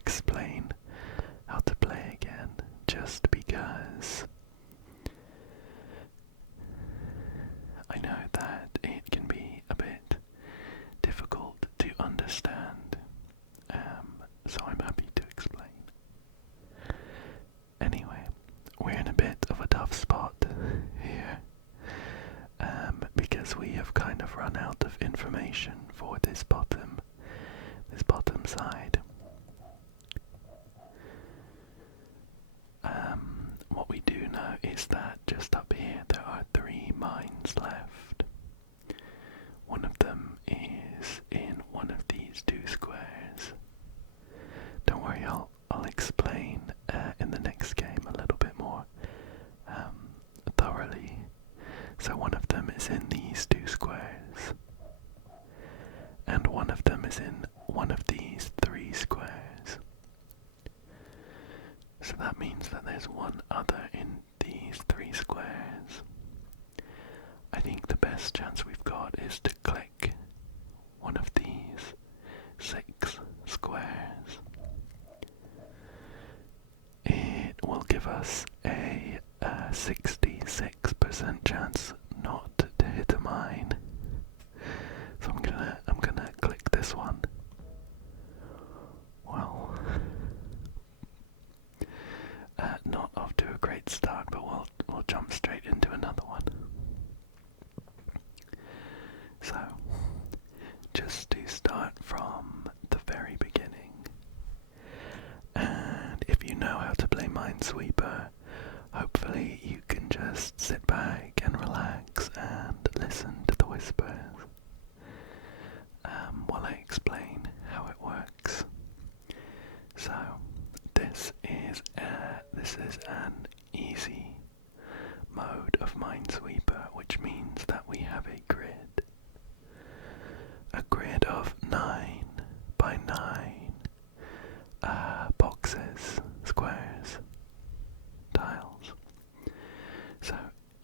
explain how to play again, just because I know that it can be a bit difficult to understand, so I'm happy to explain. Anyway, we're in a bit of a tough spot here, because we have kind of run out of information for this bottom side. What we do know is that just up here there are 3 mines left. One of them is in one of these 2 squares. Don't worry, I'll explain in the next game a little bit more thoroughly. So one of them is in these 2 squares, and one of them is in one of these 3 squares. So that means that there's one other in these 3 squares. I think the best chance we've got is to click one of these 6 squares. It will give us a 66% chance not to hit a mine. So I'm gonna click this one. Well, not off to a great start, but we'll jump straight into another one. So, just to start from the very beginning, and if you know how to play Minesweeper, hopefully you can just sit back and relax and listen to the whispers while I explain how it works. So, this is an easy mode of Minesweeper, which means that we have a grid of 9 by 9 boxes, squares, tiles. So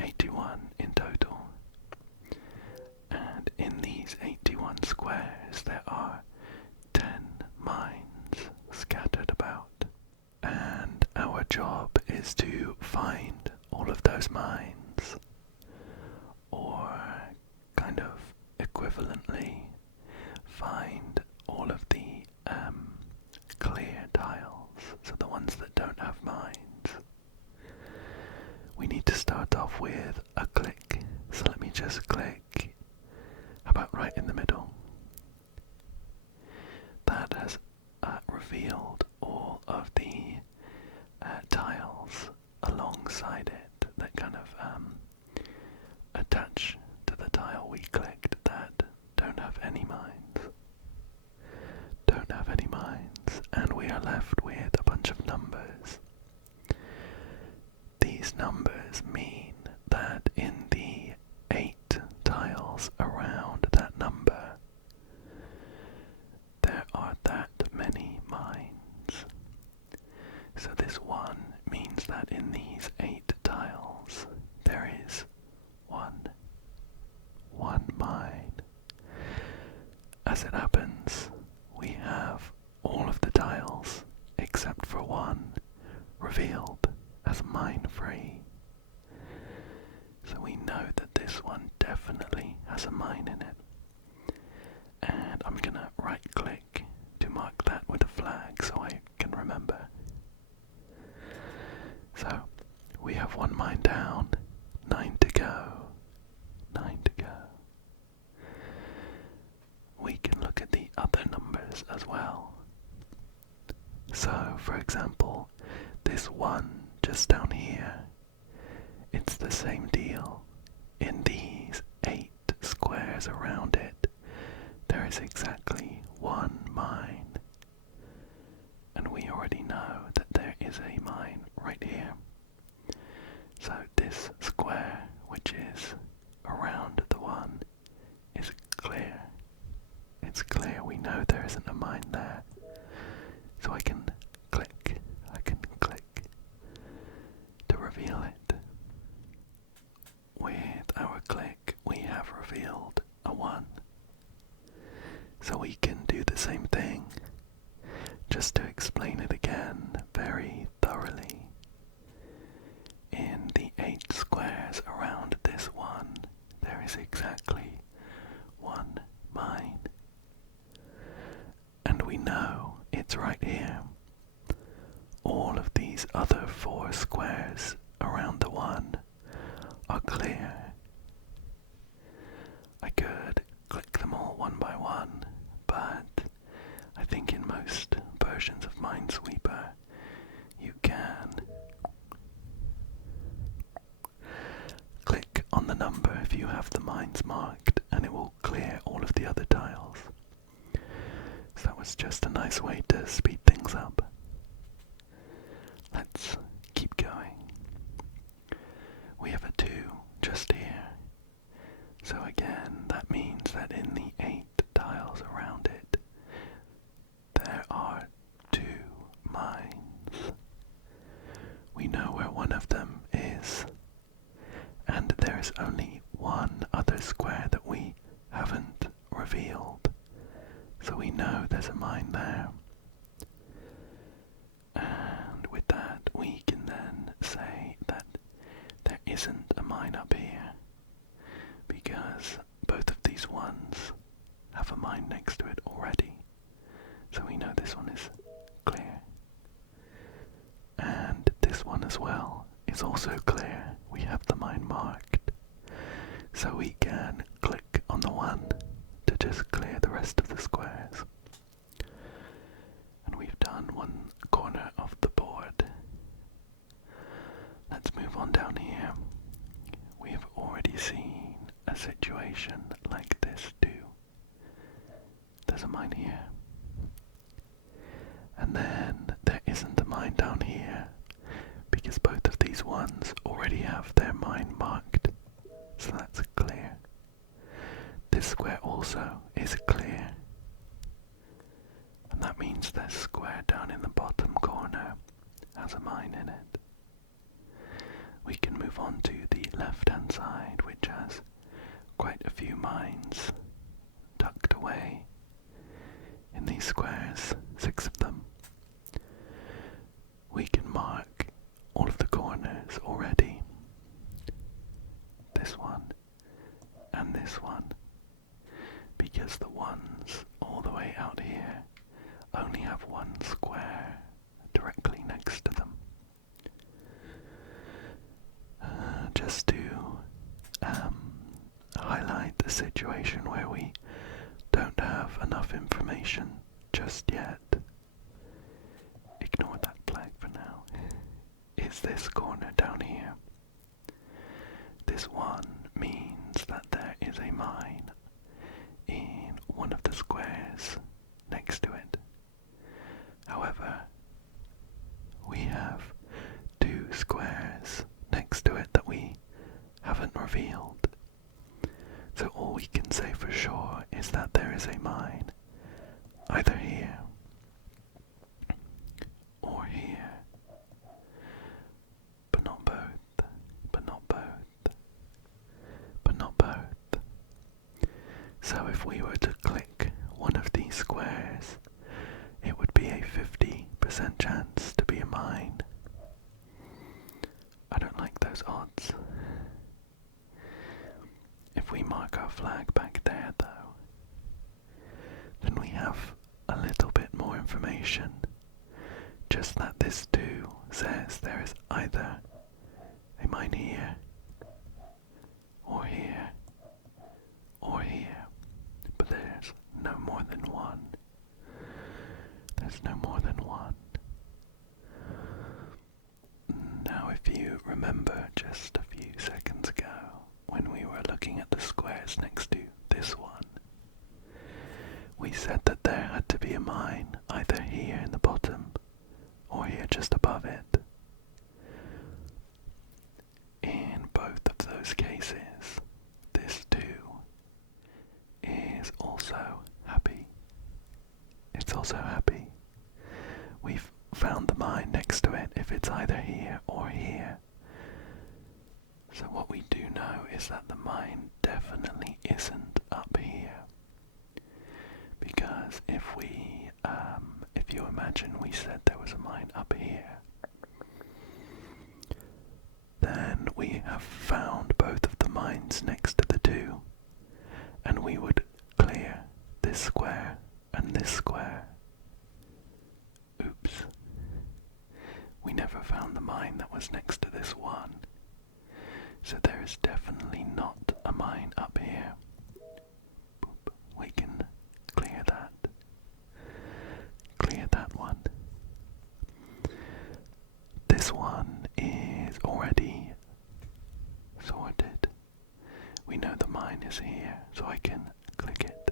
81 in total. And in these 81 squares there are 10 mines scattered about. And our job is to find all of those mines, or kind of equivalently find all of the clear tiles, so the ones that don't have mines. We need to start off with a click, so let me just click, how about right in the middle? That has revealed all of the tiles alongside it that kind of attach to the tile we clicked that don't have any mines. And we are left with a bunch of numbers. These numbers mean that in the 8 tiles around that number, there are that many mines. So this 1 means that in these 8 tiles, there is one mine. As it happens, we have all of the tiles, except for 1, revealed as mine-free. So we know that this one definitely has a mine in it. And I'm gonna right-click to mark that with a flag so I can remember. So, we have 1 mine down, 9 to go. We can look at the other numbers as well. So, for example, this 1 just down here, it's the same deal. In these 8 squares around it, there is exactly 1 mine. And we already know that there is a mine right here. So this square, which is around the 1, is clear. It's clear, we know there isn't a mine there. So I can click to reveal it. With our click, we have revealed a 1. So we can do the same thing explain it again very thoroughly. In the 8 squares around this one, there is exactly one mine. And we know it's right here. All of these other 4 squares around the one are clear. I could click them all one by one, but I think in most versions of Minesweeper you can click on the number if you have the mines marked and it will clear all of the other tiles. So that was just a nice way to speed things up. Let's keep going. We have a 2 just here. So again, that means that in the 8 tiles around it, there are 2 mines. We know where one of them is, and there is only one other square that we haven't revealed. So we know there's a mine there. And with that, we can then say that there isn't a mine up here, because both of these ones have a mine next to it already. So we know this one is clear. And this one as well is also clear. We have the mine marked. So we can click on the one to just clear the rest of the squares. And we've done one corner of the board. Let's move on down here. We have already seen a situation like this too. There's a mine here. And then there isn't a mine down here, because both of these ones already have their mine marked. So that's clear. This square also is clear. And that means this square down in the bottom corner has a mine in it. We can move on to the left-hand side, which has quite a few mines tucked away in these squares, 6 of them. We can mark all of the corners already. This one and this one, because the ones all the way out here only have one square directly next to them. Just to highlight the situation where we don't have enough information just yet. Ignore that flag for now. Is this corner down here? This one means that there is a mine in one of the squares next to it. However, we have 2 squares next to it that we haven't revealed. So all we can say for sure is that there is a mine either here or here, but not both, but not both, but not both. So if we were to click one of these squares, it would be a 50% chance to be a mine. I don't like those odds. If we mark our flag back there though, then we have a little bit more information. Just that this 2 says there is either a mine here, or here, or here. But there's no more than one. There's no more than one. Now if you remember just a few seconds ago, when we were looking at the squares next to this one, we said that there had to be a mine either here in the bottom or here just above it. In both of those cases, this 2 is also happy. It's also happy. We've found the mine next to it if it's either here or here. So what we do know is that the mine definitely isn't up here. Because if you imagine we said there was a mine up here, then we have found both of the mines next to the two, and we would clear this square and this square. Oops. We never found the mine that was next to this one, so there is definitely not a mine up here. Boop. We can clear that. Clear that one. This one is already sorted. We know the mine is here, so I can click it.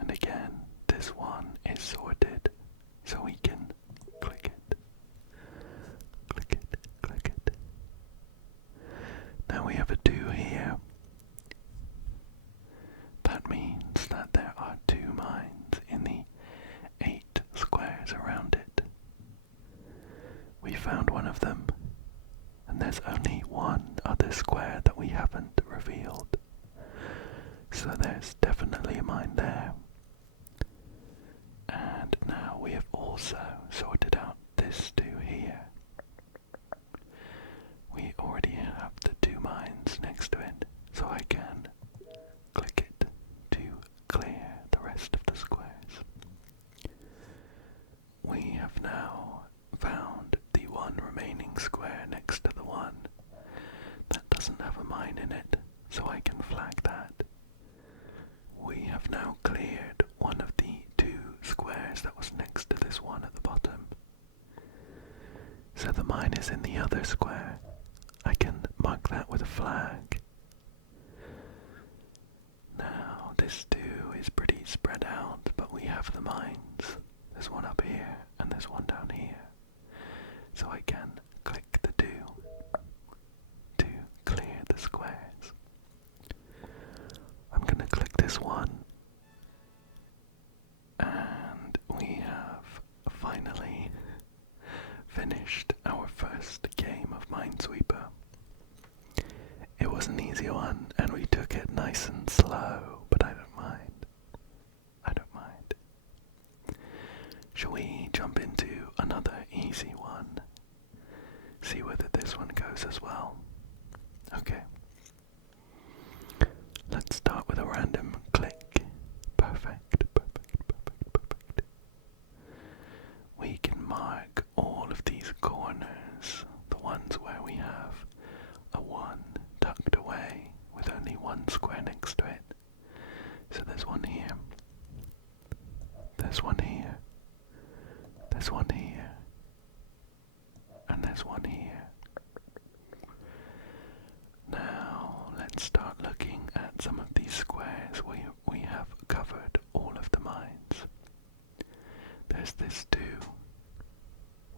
And again, this one is sorted, so we can click it. Click it, click it. Now we have a 2 here. That means that there are 2 mines in the 8 squares around it. We found one of them, and there's only one other square that we haven't revealed. So there's definitely a mine there. And now we have also sorted out this 2 here. We already have the 2 mines next to it, so I can click it to clear the rest of the squares. We have now found the one remaining square next to the one that doesn't have a mine in it, so I can flag that. We have now cleared one of the 2 squares that was next to this one at the bottom. So the mine is in the other square. I can mark that with a flag. Now this 2 is pretty spread out, but we have the mines. There's one up here and there's one down here. So I can click the 2 to clear the squares. I'm going to click this one, and we have finally finished our first game of Minesweeper. It was an easy one, and we took it nice and slow, but I don't mind. I don't mind. Shall we jump into another easy one? See whether this one goes as well. Okay. Let's start with a random click. Perfect, perfect, perfect, perfect. We can mark all of these corners, the ones where we have a 1 tucked away with only 1 square next to it. So there's one here. There's one here. There's one here. And there's one here. Now let's start looking at some of these squares where we have covered all of the mines. There's this 2.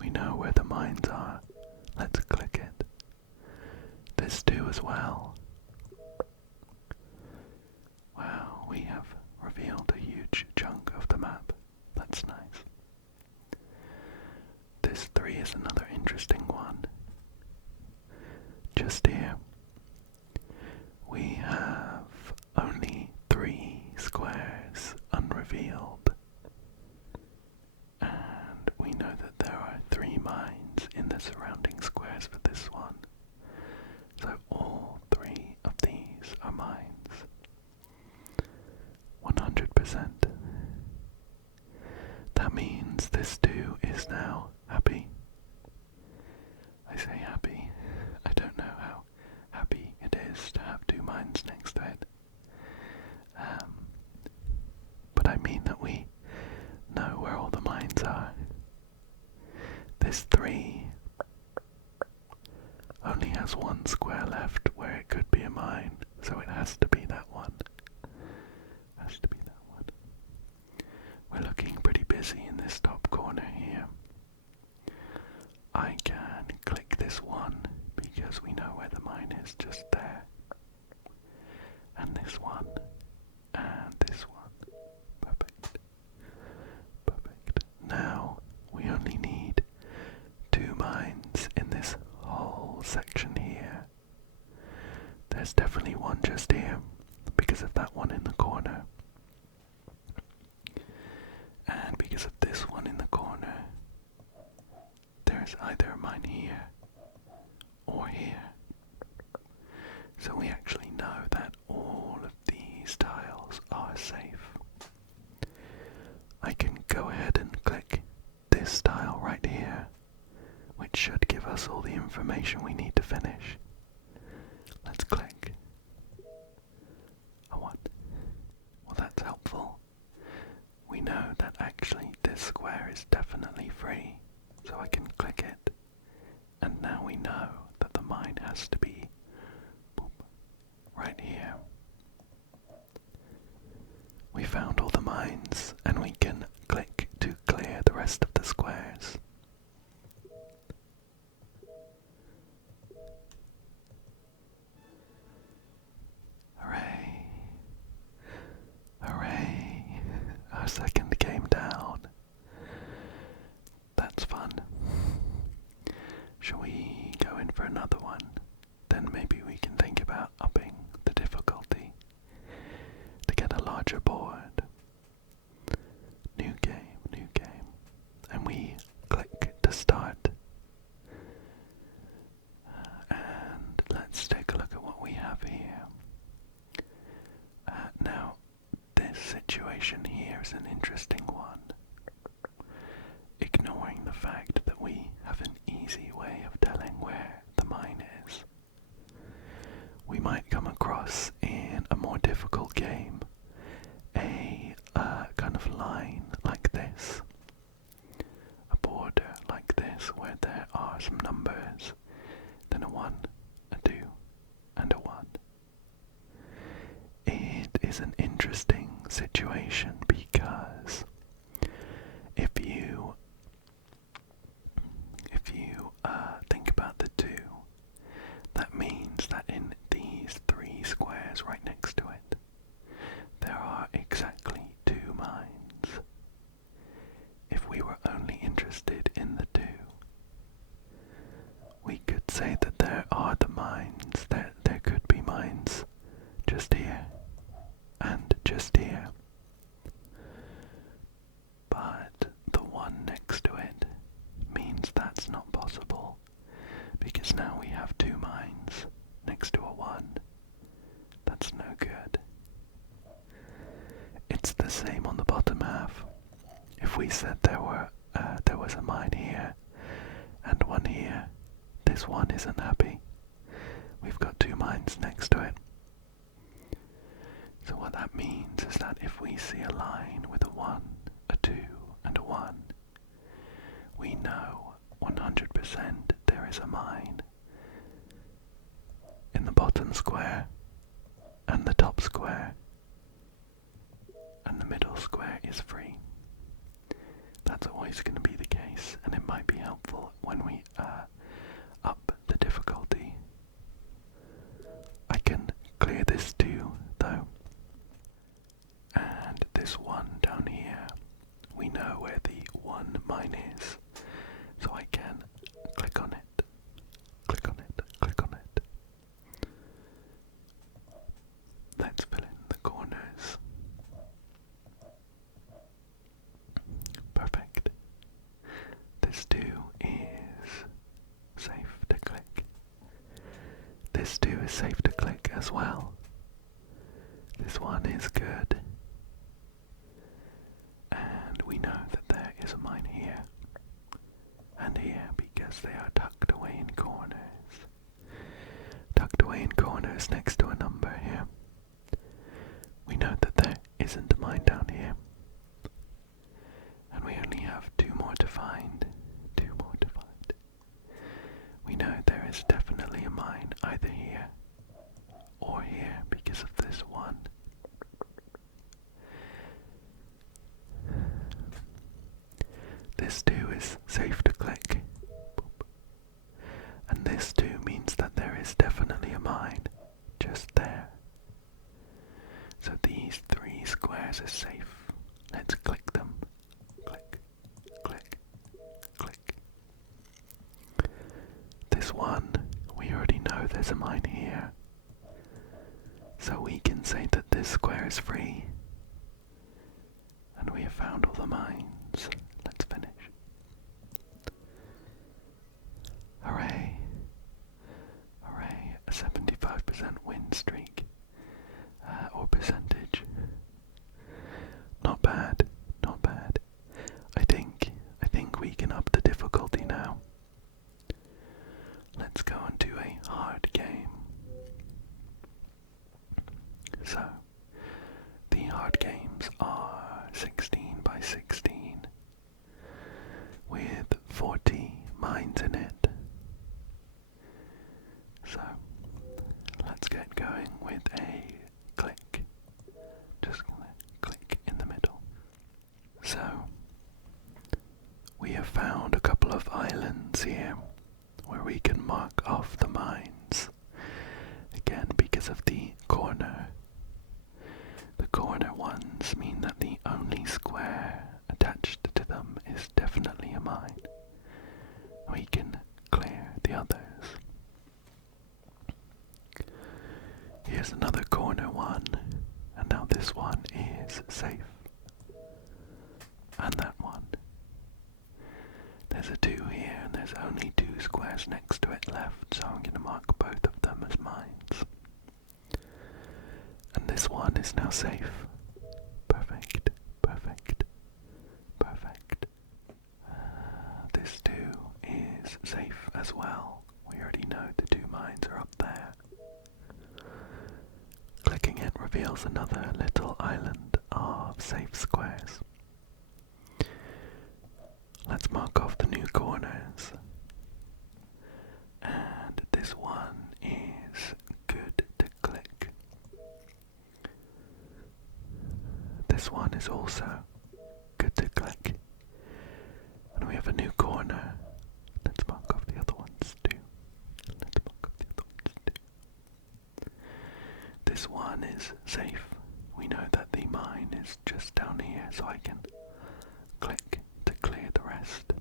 We know where the mines are. Let's click it. This 2 as well. Wow, we have revealed a huge chunk of the map. That's nice. This 3 is another interesting one. Just here, we have only 3 squares unrevealed, and we know that there are 3 mines in the surrounding squares for this one, so all 3 of these are mines. 100%. That means this 2 is now happy. I say happy. I don't know how happy it is to have 2 mines next to it. But I mean that we know where all the mines are. This 3 only has 1 square left where it could be a mine, so it has to be that one. Has to be that one. We're looking pretty busy in this top corner here. I can click this one because we know where the mine is just there. And this one. And this one. Perfect. Perfect. Now we only need 2 mines in this whole section here. There's definitely one just here because of that one in the corner. And because of there's either a mine here or here. So we actually know that all of these tiles are safe. I can go ahead and click this tile right here, which should give us all the information we need to finish. Let's click. Oh, what? Well, that's helpful. We know that actually this square is definitely free, so I can click it, and now we know that the mine has to be right here. We found all the mines, and we can click to clear the rest of the squares. Hooray! Hooray! Our second game down. That's fun. Shall we go in for another one? Then maybe we can think about upping the difficulty to get a larger board. New game. And we click to start. And let's take a look at what we have here. Now, this situation here is an interesting one. Ignoring the fact that we have an easy way of telling where the mine is, we might come across in a more difficult game a kind of line like this, a border like this where there are some numbers, then a 1, a 2, and a 1. It is an interesting situation because if you think about the 2, that means that in these 3 squares right next to it, there are exactly 2 mines. If we were only interested in the 2, we could say that there are the mines, there could be mines just here and just here. But the 1 next to it means that's not possible, because now we have 2 mines next to a 1. That's no good. It's the same on the bottom half. If we said there was a mine here and 1 here, this 1 isn't happy. We've got 2 mines next to it. So what that means is that if we see a line with a 1, a 2, and a 1, we know 100% there is a mine in the bottom square and the top square, and the middle square is free. That's always going to be the case, and it might be helpful when we up the difficulty. I can clear this 2 though, and this 1 down here, we know where the 1 mine is, so I can click on it, click on it, click on it. Let's fill in the corners. Perfect. This 2 is safe to click. This 2 is safe to click as well. This 1 is good. And we know that there is a mine here and here because they are tucked away in corners. Tucked away in corners next to a number here. We know that there isn't a mine down here. And we only have 2 more to find. 2 more to find. We know there is definitely a mine either here or here because of this 1. This 2 is safe to click. And this 2 means that there is definitely a mine just there. So these 3 squares are safe. Let's click them. Click, click, click. This 1, we already know there's a mine here. So we can say that this square is free. And we have found all the mines. Let's finish. streak or percentage. Not bad, not bad. I think we can up the difficulty now. Let's go into a hard game. So, the hard games are 16 by 16 with 40 mines in it. So, let's get going with a click. Just gonna click in the middle. So, we have found a couple of islands here where we can mark off the mines. Again, because of the corner. The corner ones mean that the only square attached to them is definitely a mine. We can clear the others. Here's another corner one, and now this one is safe. And that one. There's a 2 here, and there's only 2 squares next to it left, so I'm going to mark both of them as mines. And this one is now safe. Perfect, perfect, perfect. This 2 is safe as well. We already know the 2 mines are up there. Clicking it reveals another little island of safe squares. Let's mark off the new corners. And this one is good to click. This one is also good to click. And we have a new corner. Let's mark off the other ones too. Let's mark off the other ones too. This one is safe. We know that the mine is just down here, so I can click to clear the rest.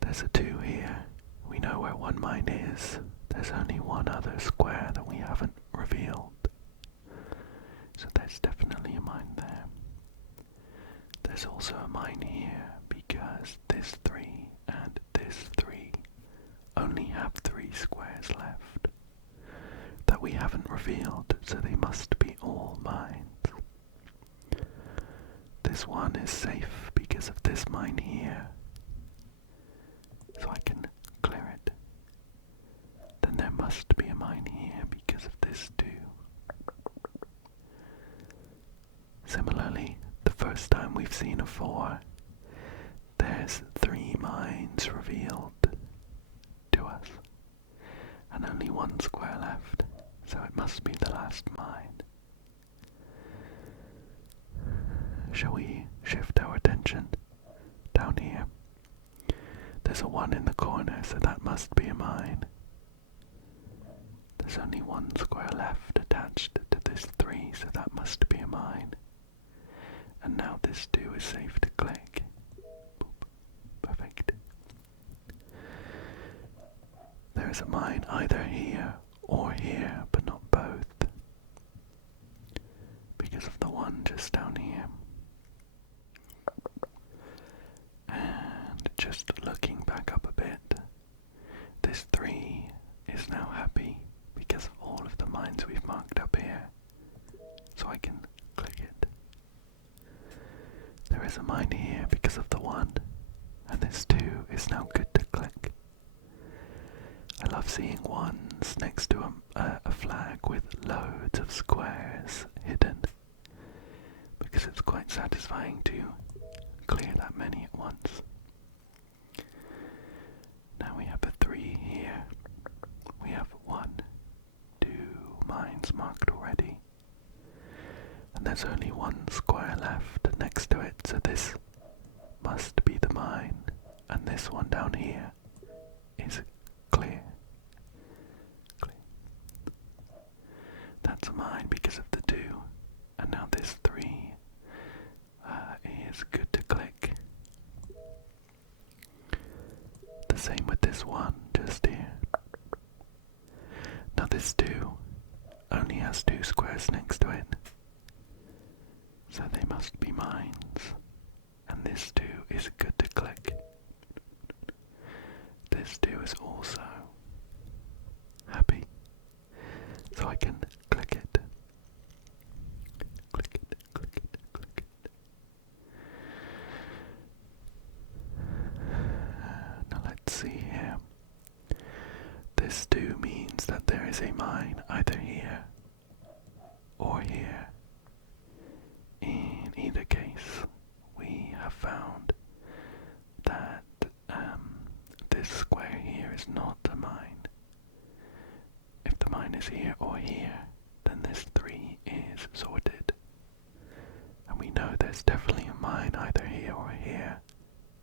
There's a 2 here. We know where one mine is. There's only one other square that we haven't revealed. So there's definitely a mine there. There's also a mine here because this 3 and this 3 only have 3 squares left that we haven't revealed, so they must be all mines. This one is safe because of this mine here, so I can clear it. Then there must be a mine here because of this too. Similarly, the first time we've seen a 4, there's 3 mines revealed to us, and only 1 square left, so it must be the last mine. Shall we shift our attention down here? There's a 1 in the corner, so that must be a mine. There's only 1 square left attached to this 3, so that must be a mine. And now this 2 is safe to click. Boop. Perfect. There is a mine either here or here, but not both, because of the 1 just down here. And just looking back up a bit, this 3 is now happy because of all of the mines we've marked up here, so I can click it. There is a mine here because of the 1, and this 2 is now good to click. I love seeing 1s next to a flag with loads of squares hidden, because it's quite satisfying to clear that many at once. Now we have a 3 here. We have 1, 2 mines marked already. And there's only 1 square left next to it, so this must be the mine. And this one down here is clear. Clear. That's a mine because of the 2. And now this 3 is good to click. The same with this 1 just here. Now this 2 only has 2 squares next to it, so they must be mines. And this 2 is good to click. This 2 is also happy is a mine either here or here. In either case, we have found that this square here is not a mine. If the mine is here or here, then this 3 is sorted. And we know there's definitely a mine either here or here,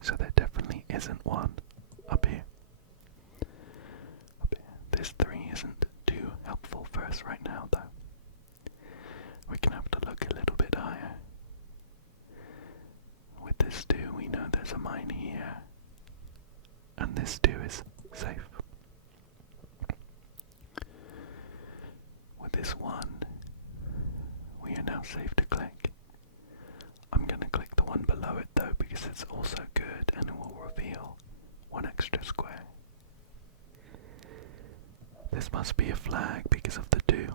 so there definitely isn't one up here. Up here. This 3 isn't too helpful for us right now, though. We're gonna have to look a little bit higher. With this 2, we know there's a mine here, and this 2 is safe. With this 1, we are now safe to click. I'm going to click the one below it though, because it's also good and it will reveal 1 extra square. This must be a flag because of the 2,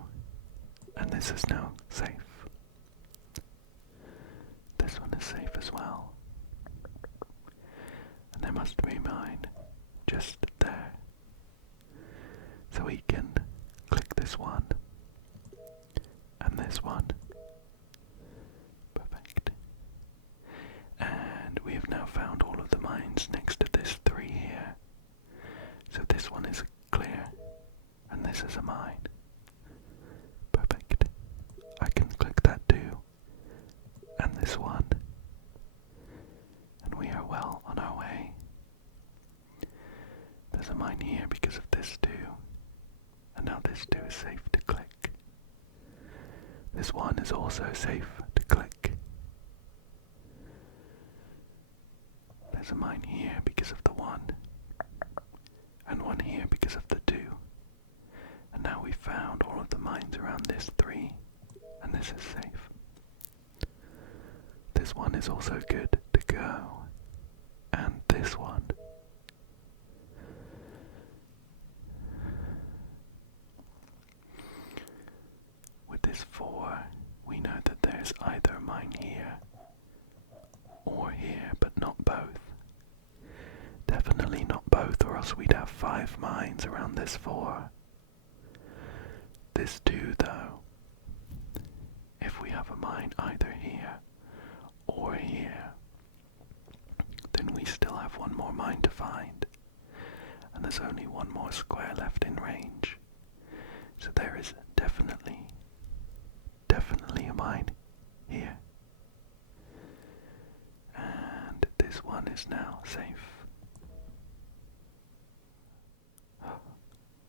and this is now safe. This one is safe as well. And there must be mine just there. So we can click this one and this one. Perfect. And we have now found all of the mines next to this 3 here. So this one is clear and this is a mine. Perfect. I can click that too. And this one. And we are well on our way. There's a mine here because of this 2. And now this 2 is safe to click. This 1 is also safe to click. There's a mine here because of the 1. And 1 here because of the 2. And now we've found all of the mines around this 3. And this is safe. This 1 is also good to go. And this 1. With this 4, we know that there's either a mine here or here, but not both. Definitely not both, or else we'd have 5 mines around this 4. This 2 though, if we have a mine either here or here, then we still have 1 more mine to find, and there's only 1 more square left in range. So there is definitely a mine here. And this 1 is now safe.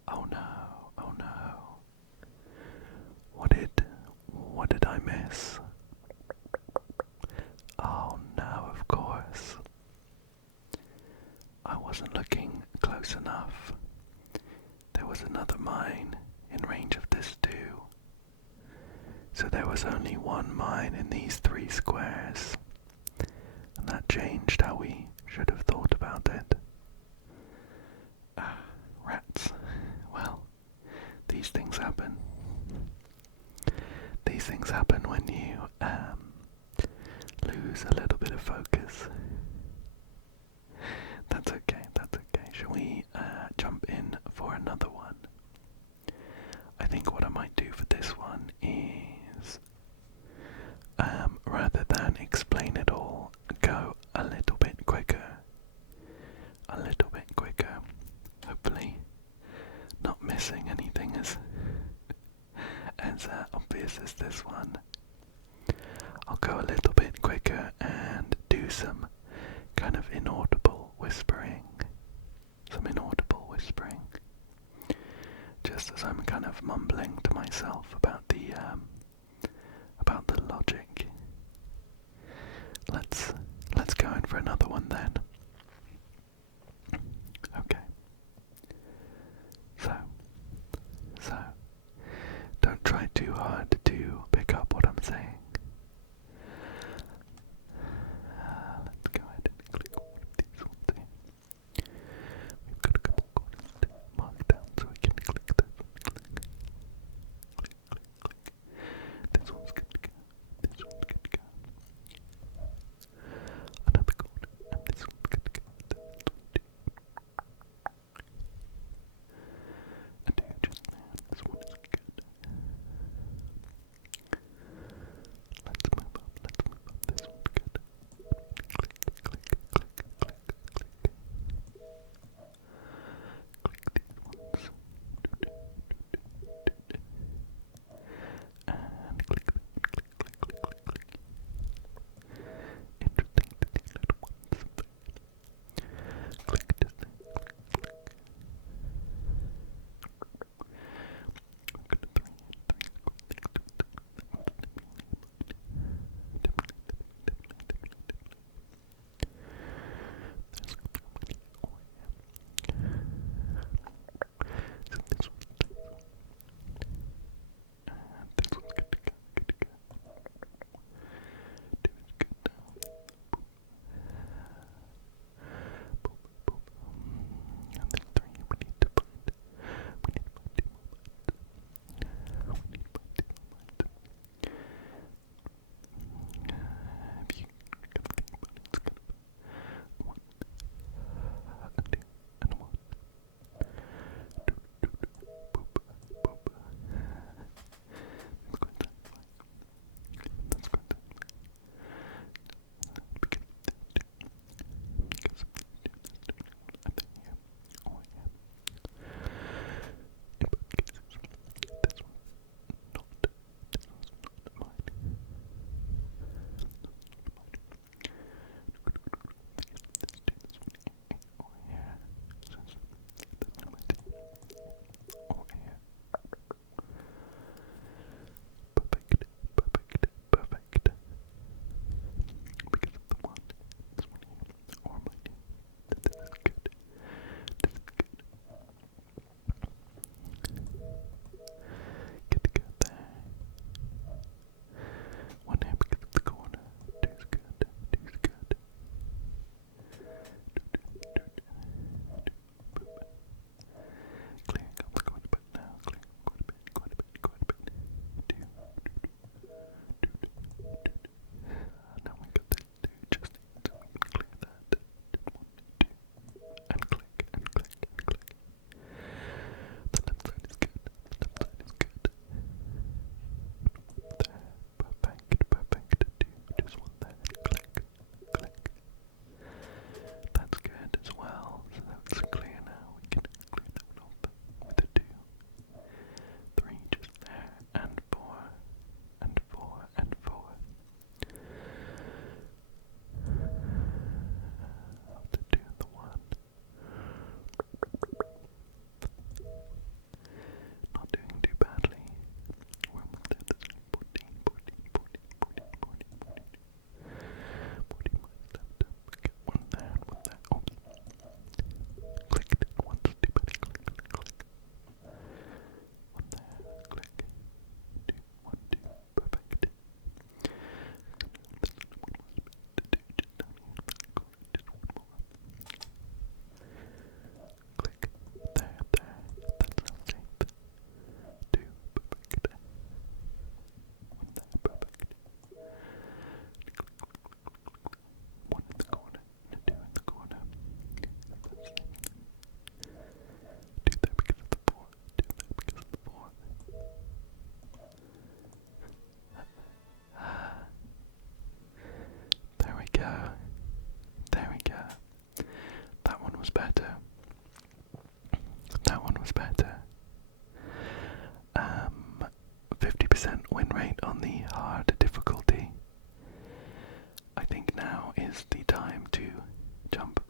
Oh no, oh no. What did I miss? Oh no, of course. I wasn't looking close enough. There was another mine in range of this 2. So there was only 1 mine in these 3 squares. And that changed how we should have thought about it. Rats. Well, these things happen. These things happen when you lose a little bit of focus. That's okay, that's okay. Shall we jump in for another one? I think what I might do for this one is, rather than explain it all, go a little bit quicker. A little bit quicker. Hopefully not missing anything as obvious as this one. I'll go a little bit quicker and do some kind of inaudible whispering. Just as I'm kind of mumbling to myself about the logic. Let's go in for another one then. Okay. So don't try too hard to pick up what I'm saying. Let's go ahead and click one of these ones here. We've got a couple corners to mark down so we can click this one. Click. This one's good to go. This one's good to go. Another corner, and this one.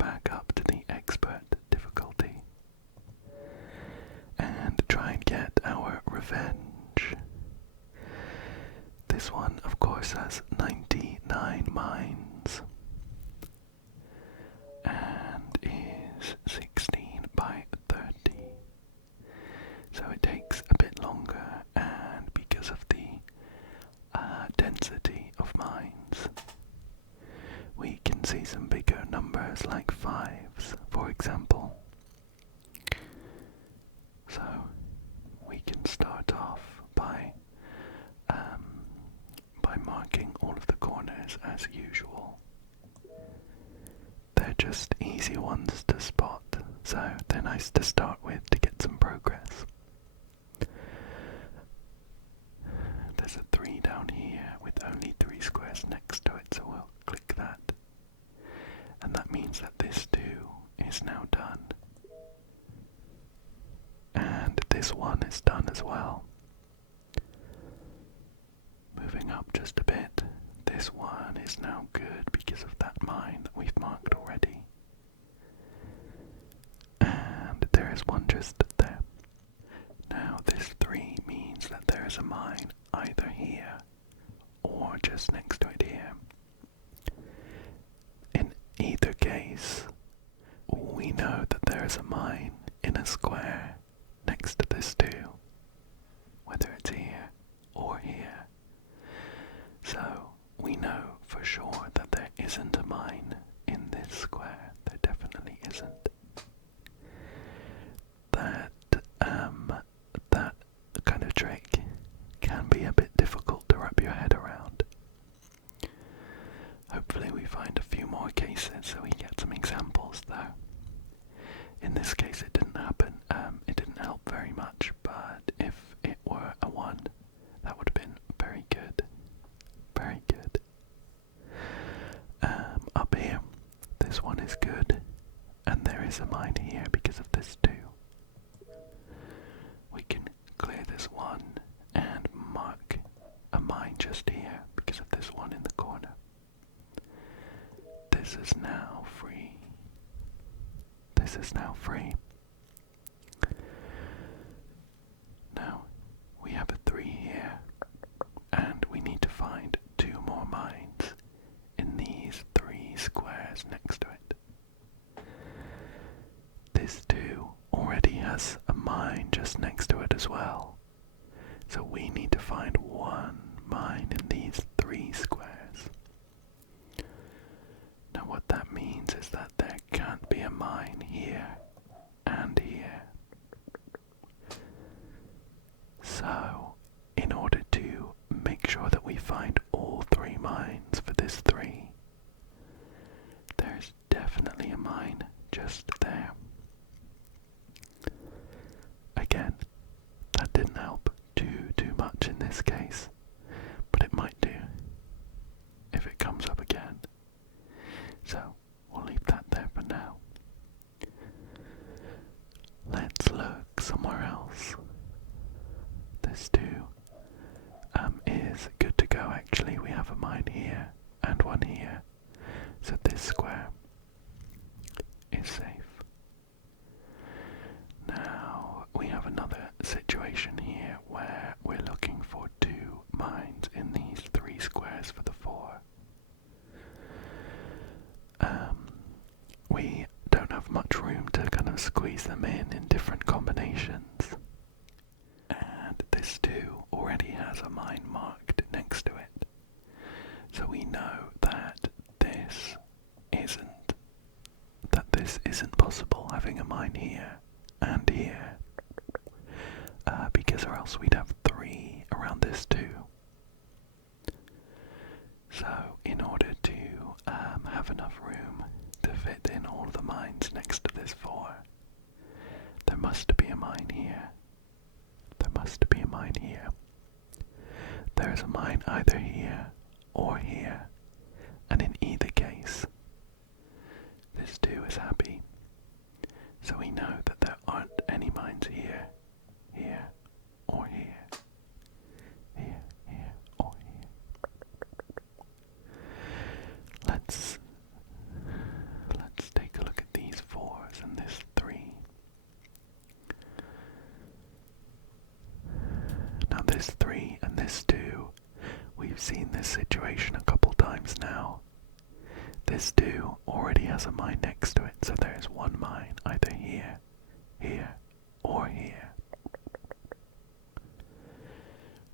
back up to the expert difficulty and try and get our revenge. This one, of course, has 99 mines and is 16 by 30. So it takes a bit longer, and because of the density of mines, we can see some bigger numbers like 5s, for example. So we can start off by marking all of the corners as usual. They're just easy ones to spot, so they're nice to start with to get some progress. There's a 3 down here with only 3 squares next to it, so we'll click that. And that means that this 2 is now done. And this one is done as well. Moving up just a bit, this one is now good because of that mine that we've marked already. And there is one just there. Now this 3 means that there is a mine either here or just next to it here. In either case, we know that there is a mine in a square next to this 2, whether it's here or here. So we know for sure that there isn't a mine in this square. There definitely isn't. That kind of trick can be a bit difficult to wrap your head around. Hopefully we find a few more cases so we get some examples though. In this case it didn't happen. It didn't help very much, but if it were a 1, that would have been very good. Very good. Up here, this one is good, and there is a mine here because of this 2. We can clear this 1 and mark a mine just here because of this 1 in the corner. This is now free. This is now free. Now, we have a 3 here, and we need to find 2 more mines in these 3 squares next to it. This 2 already has a mine just next to it as well, so we need to find 1 mine in these 3 squares. Now what that means is that there can't be a mine here and here. So, in order to make sure that we find all 3 mines for this 3, there's definitely a mine just there. Again, that didn't help too much in this case, but it might do if it comes up again. So, we'll leave that there for now. Let's look somewhere else. This 2 is good to go actually. We have a mine here and 1 here, so this square is safe. Now we have another situation here where we're looking for 2 mines in these 3 squares for the 4. We don't have much room to kind of squeeze them in different combinations. And this 2 already has a mine marked next to it. So we know that this isn't possible, having a mine here and here. Because or else we'd have 3 around this 2. So in order to have enough room to fit in all the mines next to this 4, there must be a mine here. There must be a mine here. There is a mine either here or here, and in either case, this 2 is happy. So we know that there aren't any mines here, here, or here, here, here, or here. Let's take a look this 2 already has a mine next to it, so there is one mine either here, here, or here.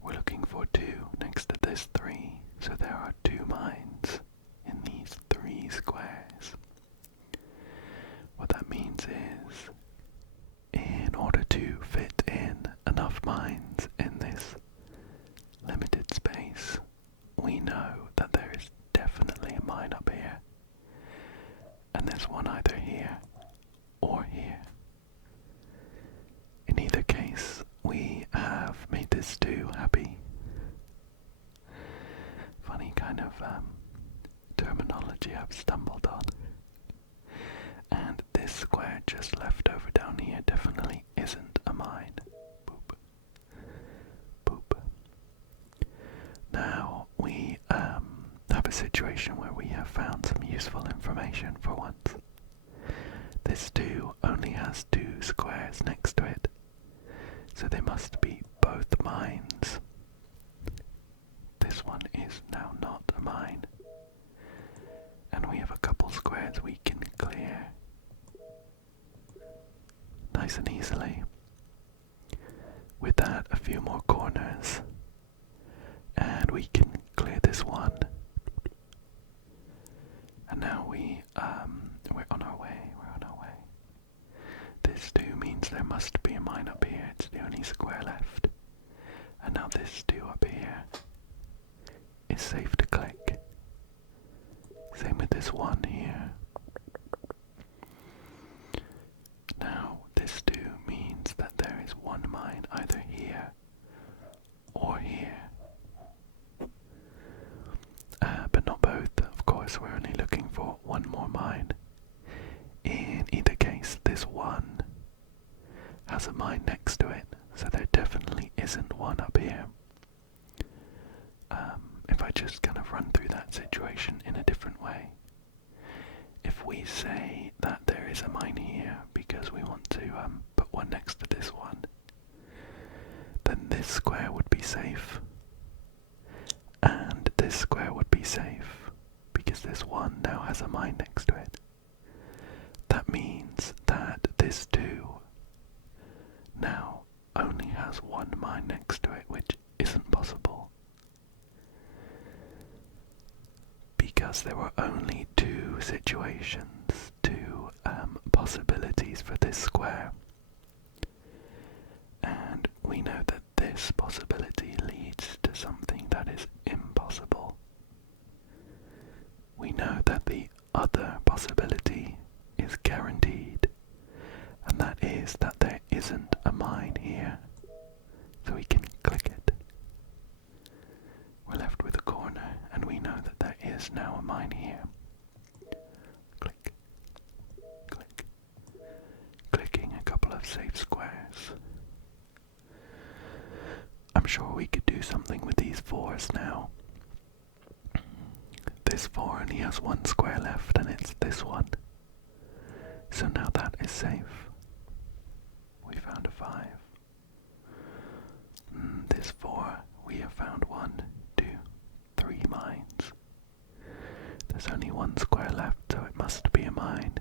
We're looking for 2 next to this 3, so there are 2 mines in these 3 squares. What that means is, in order to fit in enough mines in this limited space, we know that there is definitely a mine up here, and there's one either here or here. In either case, we have made this 2 happy. Funny kind of terminology I've stumbled on. And this square just left over down here definitely isn't a mine. Boop. Boop. Now we have a situation where we have found some useful information for once. This 2 only has 2 squares next to it, so they must be both mines. This one is now not a mine, and we have a couple squares we can clear nice and easily. With that, a few more corners, and we can clear this one. And now we're on our way. This 2 means there must be a mine up here. It's the only square left. And now this 2 up here is safe to click. Same with this 1 here. Now this 2 means that there is one mine either here or here. But not both, of course. We're only looking for one more mine. In either case, this 1 has a mine next to it, so there definitely isn't one up here. If I just kind of run through that situation in a different way. If we say that there is a mine here because we want to put one next to this one, then this square would be safe, and this square would be safe because this 1 now has a mine next to it. That means that this 2 now only has one mine next to it, which isn't possible. Because there were only 2 situations, 2 possibilities for this square. And we know that this possibility leads to something that is impossible. We know that the other possibility is guaranteed, and that is that there isn't a mine here, so we can click it. We're left with a corner, and we know that there is now a mine here. Click, click, clicking a couple of safe squares. I'm sure we could do something with these 4s now. This 4 only has 1 square left, and it's this one. So now that is safe. We found a 5. This 4, we have found 1, 2, 3 mines. There's only 1 square left, so it must be a mine.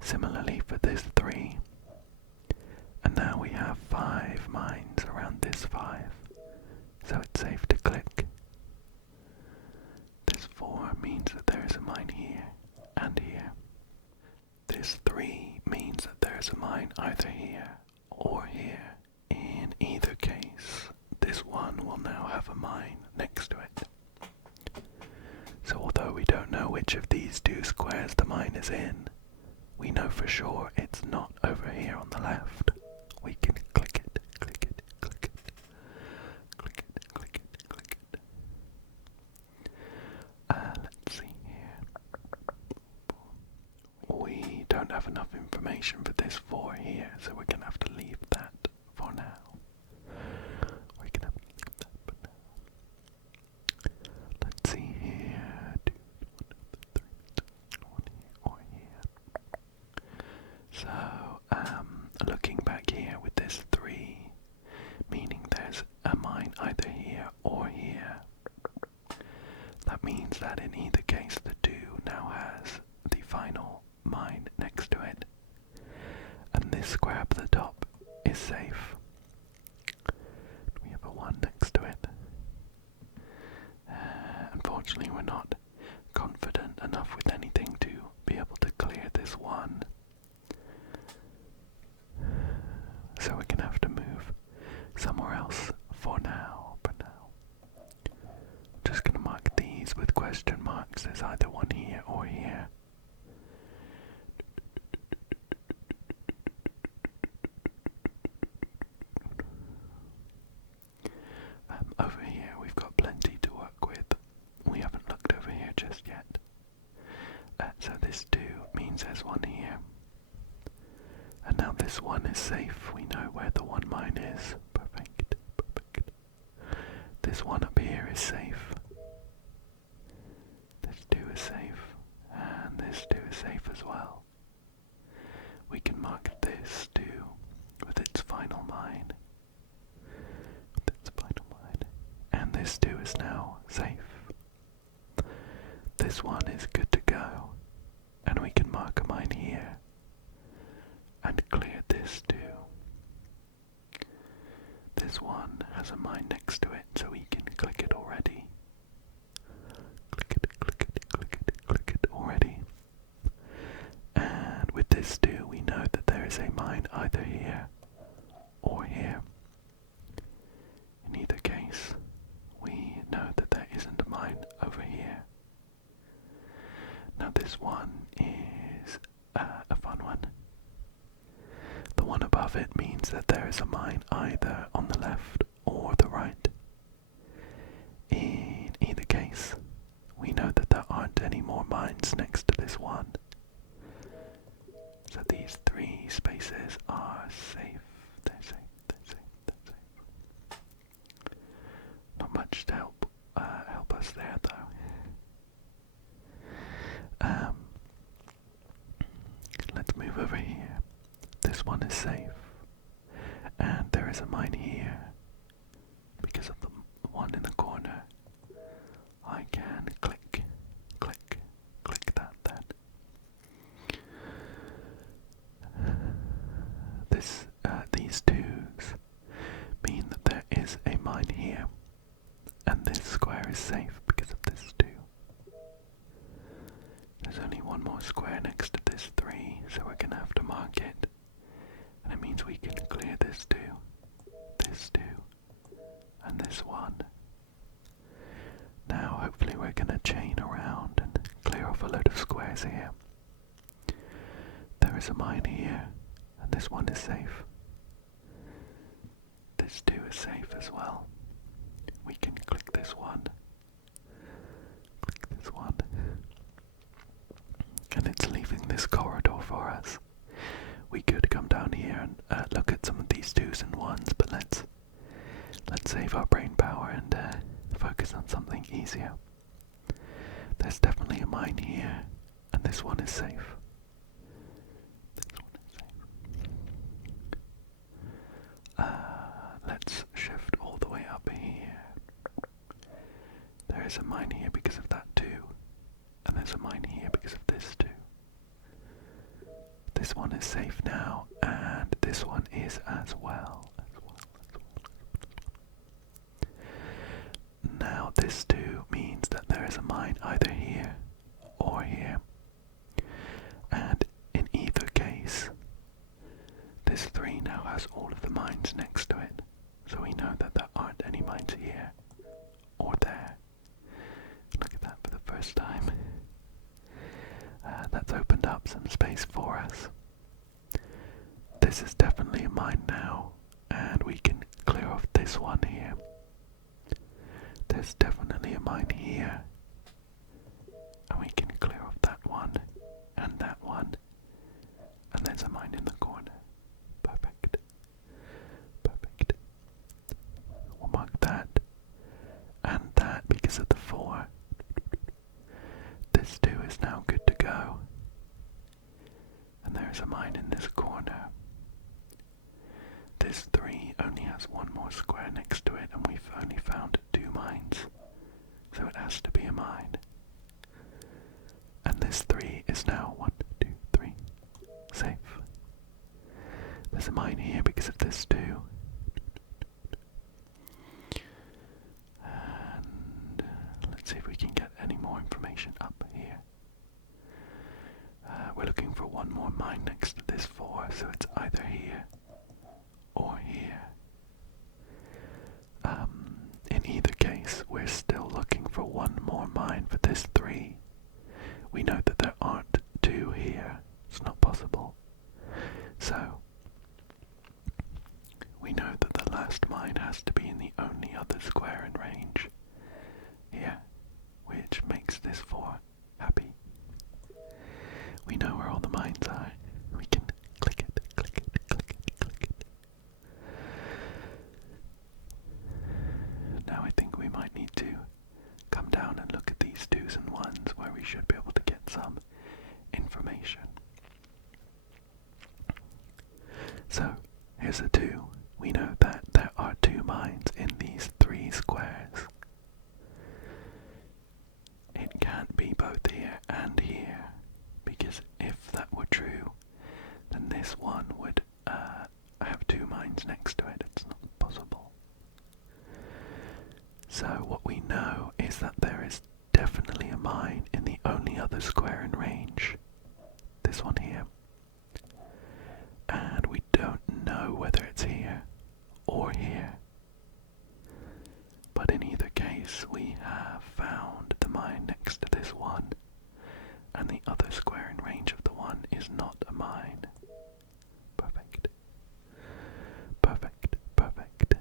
Similarly for this 3. And now we have 5 mines around this 5, so it's safe to click. This 4 means that there is a mine here and here. This 3 means that there is a mine either here or here. In either case, this 1 will now have a mine next to it. So although we don't know which of these 2 squares the mine is in, we know for sure it's not over here on the left. We can click it, click it, click it, click it, click it, click it. Let's see here. We don't have enough information for this 4 here, so we're going to have to leave that for now. We're going to have to leave that for now. Let's see here. 2, 1, 2, 3, 1 here or here. So, looking back here with this 3, meaning there's a mine either here or here. That means that in either case the 2 now this one is safe. We know where the one mine is. Perfect, perfect. This one up here is safe. This 2 is safe. And this 2 is safe as well. We can mark this 2 with its final mine. With its final mine. And this 2 is now safe. This one is good to go. And we can mark a mine here. And clear this 2. This one has a mine next to it, so we can click it already. Click it, click it, click it, click it already. And with this 2, we know that there is a mine either here or here. In either case, we know that there isn't a mine over here. Now this one is a fun one. The one above it means that there is a mine either on the left or the right. In either case, we know that there aren't any more mines next to this one. So these 3 spaces are safe. They're safe, they're safe, they're safe. Not much to help us there though. Let's move over here. This one is safe. And there is a mine here. Because of the one in the corner, I can click, click, click that then. These 2s mean that there is a mine here. And this square is safe because of this 2. There's only one more square next to this 3, so we're going to have to mark it. And it means we can clear this 2, and this 1. Now hopefully we're going to chain around and clear off a load of squares here. There is a mine here, and this one is safe. This 2 is safe as well. We can click this 1. Click this 1. And it's leaving this corridor for us. We could come down here and look at some of these 2s and 1s, but let's save our brain power and focus on something easier. There's definitely a mine here, and this one is safe. This one is safe. Let's shift all the way up here. There is a mine here because of that 2, and there's a mine here because of this 2. This one is safe now, and this one is as well. Now this 2 means that there is a mine either here or here. And in either case, this 3 now has all of the mines next to it. So we know that there aren't any mines here or there. Look at that for the first time. That's opened up some space for us. This is definitely a mine now, and we can clear off this one here. There's definitely a mine here, and we can clear off that one, and that one, and there's a mine in the corner. Perfect. Perfect. We'll mark that, and that because of the 4. This 2 is now good to go. And there's a mine in this corner. This 3 only has one more square next to it, and we've only found 2 mines. So it has to be a mine. And this 3 is now 1, 2, 3. Safe. There's a mine here because of this 2. And let's see if we can get any more information up here. We're looking for one more mine next to this 4, so it's either here or here. In either case, we're still looking for one more mine for this 3. We know that there aren't 2 here. It's not possible. So, we know that the last mine has to be in the only other square in range. Here, which makes this 4 happy. We know where all the mines are. We can click it, click it, click So here's a 2. We know that there are 2 mines in these 3 squares. It can't be both here and here, because if that were true, then this one would have 2 mines next to it. It's not possible. So what we know is that there is definitely a mine in the only other square in range, this one here. And we don't know whether it's here or here. But in either case, we have found the mine next to this one, and the other square in range of the one is not a mine. Perfect. Perfect, perfect.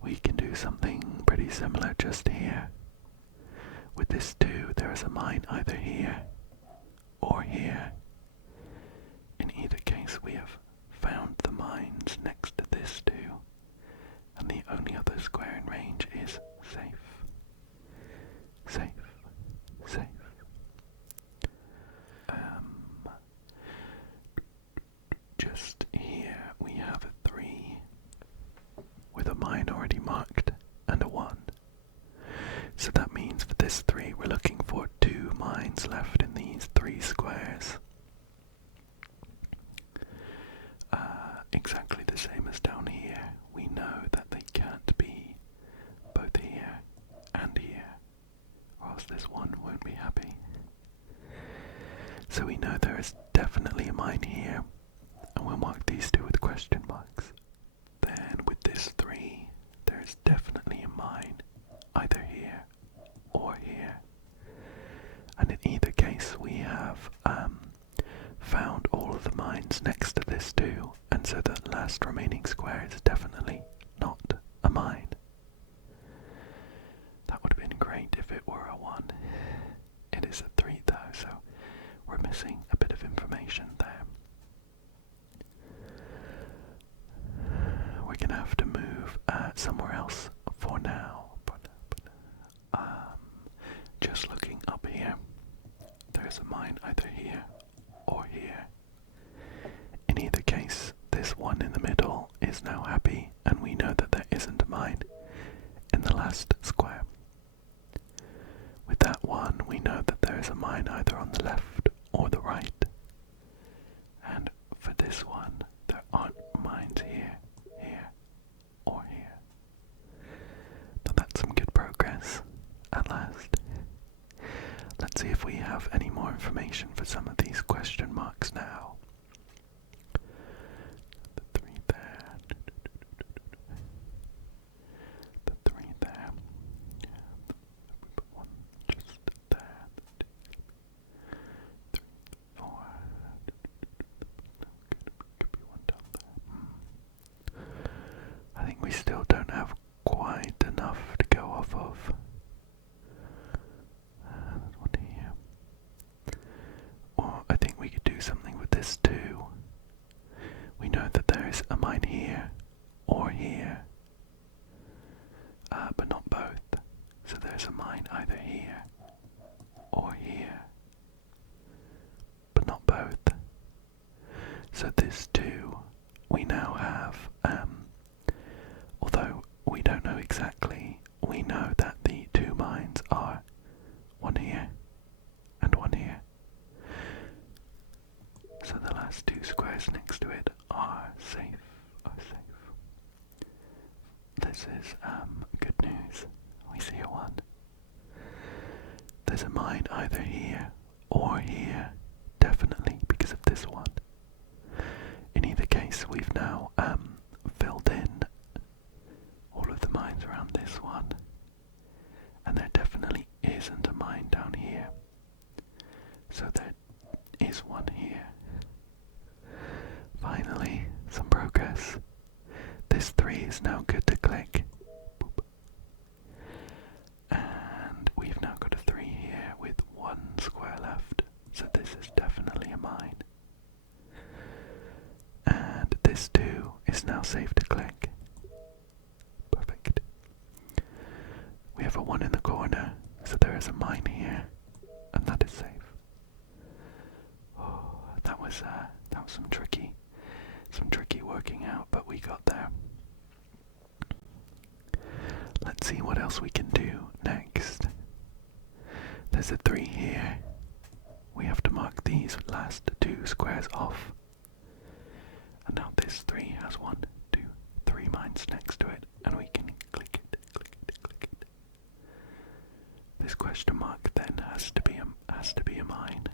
We can do something pretty similar just here. With this 2, there is a mine either here or here. In either case, we have found the mines next to this 2, and the only other square in range is safe. Safe. Safe. Just here we have a 3 with a mine already marked and a 1. So that means for this 3 we're looking for 2 mines left in these 3 squares. Exactly the same as down here. We know that they can't be both here and here, or else this one won't be happy. So we know there is definitely a mine here, and we'll mark these 2 with question marks. Then with this 3, there is definitely a mine either here or here. And in either case we have found all of the mines next to this 2, and so the last remaining square is definitely not a mine. That would have been great if it were a 1. It is a 3 though, so we're missing a bit of information there. We're gonna have to move somewhere else for now, but just looking up here, there's a mine either here or here. In either case, this one in the middle is now happy, and we know that there isn't a mine in the last square. With that one, we know that there is a mine either on the left or the right. And for this one, there aren't mines here, here, or here. But that's some good progress, at last. Let's see if we have any more information for some of these question marks now. The 3 there. The 3 there. Yeah, we put 1 just there. 3, 4. Could be 1 down there. I think we still don't have quite enough to go off of. There's 1 here. Or I think we could do something with this too. We know that there is a mine here or here, but not both. So there's a mine either here or here, but not both. So this too, we now have, although we don't know exactly, we know that the 2 mines are 1 here and 1 here. So the last 2 squares next to it are safe. This is good news. We see a 1. There's a mine either here or here, definitely because of this one. In either case, we've now filled in all of the mines around this one, and there definitely isn't a mine down here. So there is 1 here. Finally, some progress. This 3 is now good to click. Boop. And we've now got a 3 here with 1 square left, so this is definitely a mine. And this 2 is now safe to click. Perfect. We have a 1 in the corner, so there is a mine here, and that is safe. Oh, that was out, some tricky working out, but we got there. Let's see what else we can do next. There's a 3 here. We have to mark these last 2 squares off. And now this 3 has 1, 2, 3 mines next to it, and we can click it, click it, click it. This question mark then has to be a mine.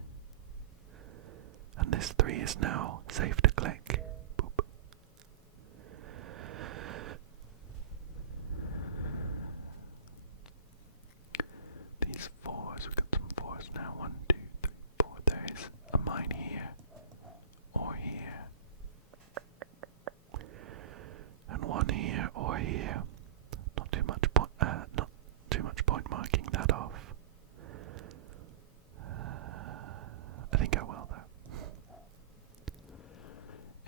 And this 3 is now safe to click. Boop. These 4s, we've got some 4s now. 1, 2, 3, 4. There is a mine here or here. And 1 here or here. Not too much point marking that off. I think I will though.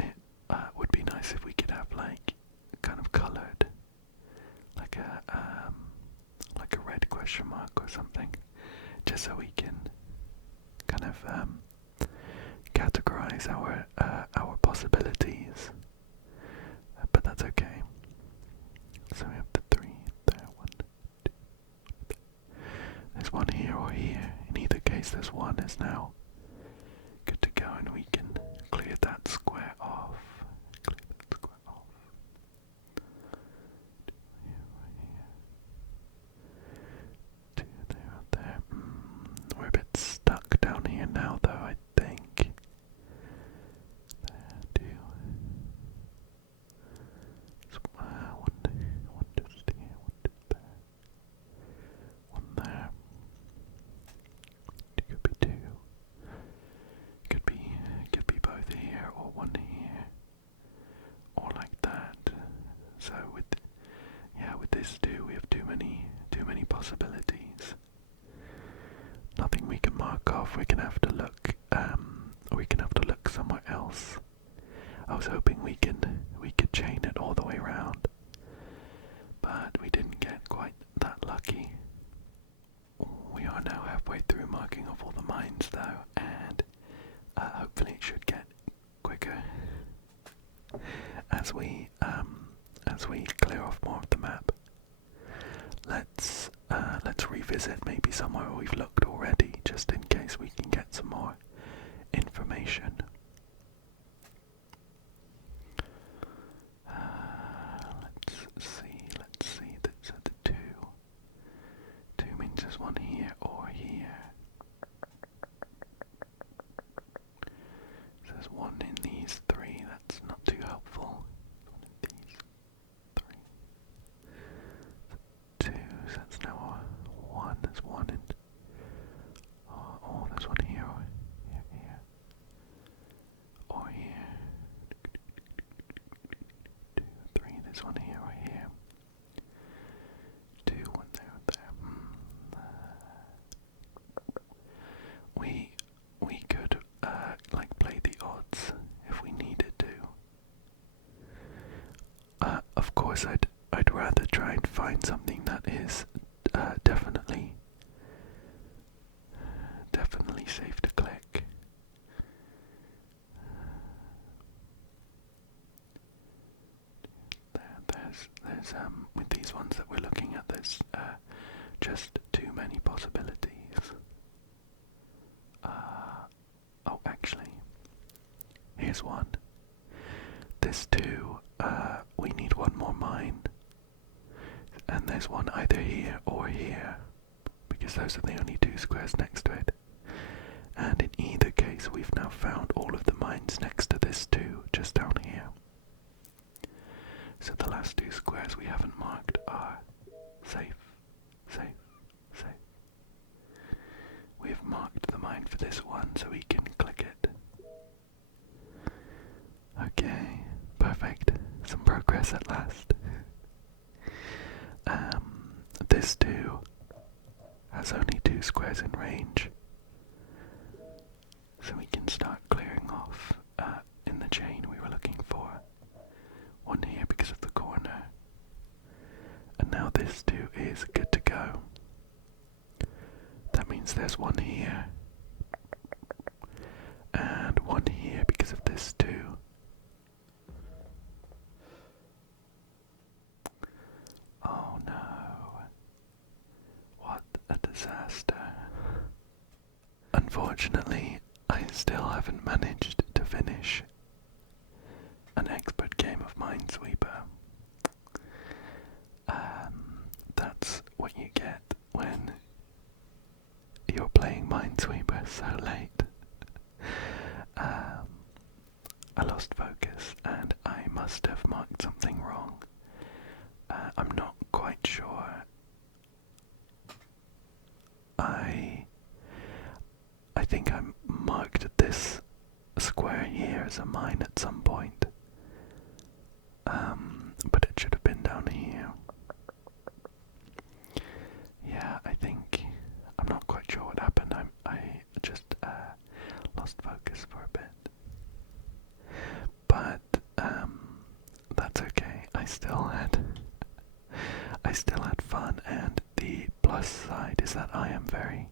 It would be nice if we could have like kind of coloured, like a red question mark or something, just so we can kind of categorize our possibilities. But that's okay. So we have the 3 there, 1, 2, 3. There's 1 here or here. In either case, this 1 is now good to go, and we can clear that square off. Clear that square off. 2 here or here. 2 there or there. We're a bit stuck down here now, though, I think. There, 2. One just here, 1 just there. 1 there. It could be 2. Could be both here or 1 here, or like that. So with this 2, we have too many possibilities. Nothing we can mark off. We can have to look. We can have to look somewhere else. I was hoping we could chain it all the way around, but we didn't get quite that lucky. We are now halfway through marking off all the mines though, and hopefully it should get quicker as we clear off more of the map. Let's revisit maybe somewhere we've looked already, just in case we can get some more information. Let's see. That's at the 2. 2 means there's 1 here or here. So there's 1 in these 3. That's not too helpful. 1 in these 3. 2. So that's now a 1. There's 1 in. Oh, there's 1 here or here. Or here. 2, 3. There's 1 here or here. 2, 1 there, We could like play the odds if we needed to. Of course, I'd rather try and find something that is definitely safe to click. There's with these ones that we're looking at, there's just too many possibilities. Oh, actually, here's one. This 2, we need 1 more mine, and there's 1 either here or here, because those are the only 2 squares next to it. And in either case, we've now found all of the mines next to this 2, just down here. So the last 2 squares we haven't marked are safe. We have marked the mine for this one, so we can click it. Okay, perfect. Some progress at last. This 2 has only 2 squares in range, so we can start clearing off in the chain we were looking for. 1 here because of the corner, and now this 2 is good to go. That means there's 1 here and 1 here because of this 2. still haven't managed to finish an expert game of Minesweeper. That's what you get when you're playing Minesweeper so late. I lost focus and I must have marked something wrong. I'm not quite sure. I think I marked this square here as a mine at some point. But it should have been down here. Yeah, I think I'm not quite sure what happened. I just lost focus for a bit. But that's okay. I still had fun, and the plus side is that I am very,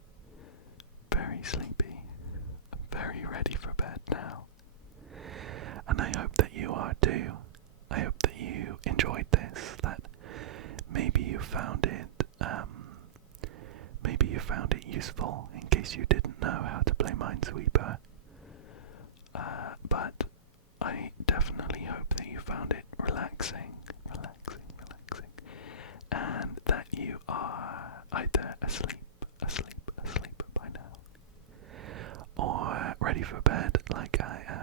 very sleepy. I'm very ready for bed now. And I hope that you are too. I hope that you enjoyed this, that maybe you found it useful in case you didn't know how to play Minesweeper. But I definitely hope that you found it relaxing, and that you are either asleep by now, or ready for bed like I am.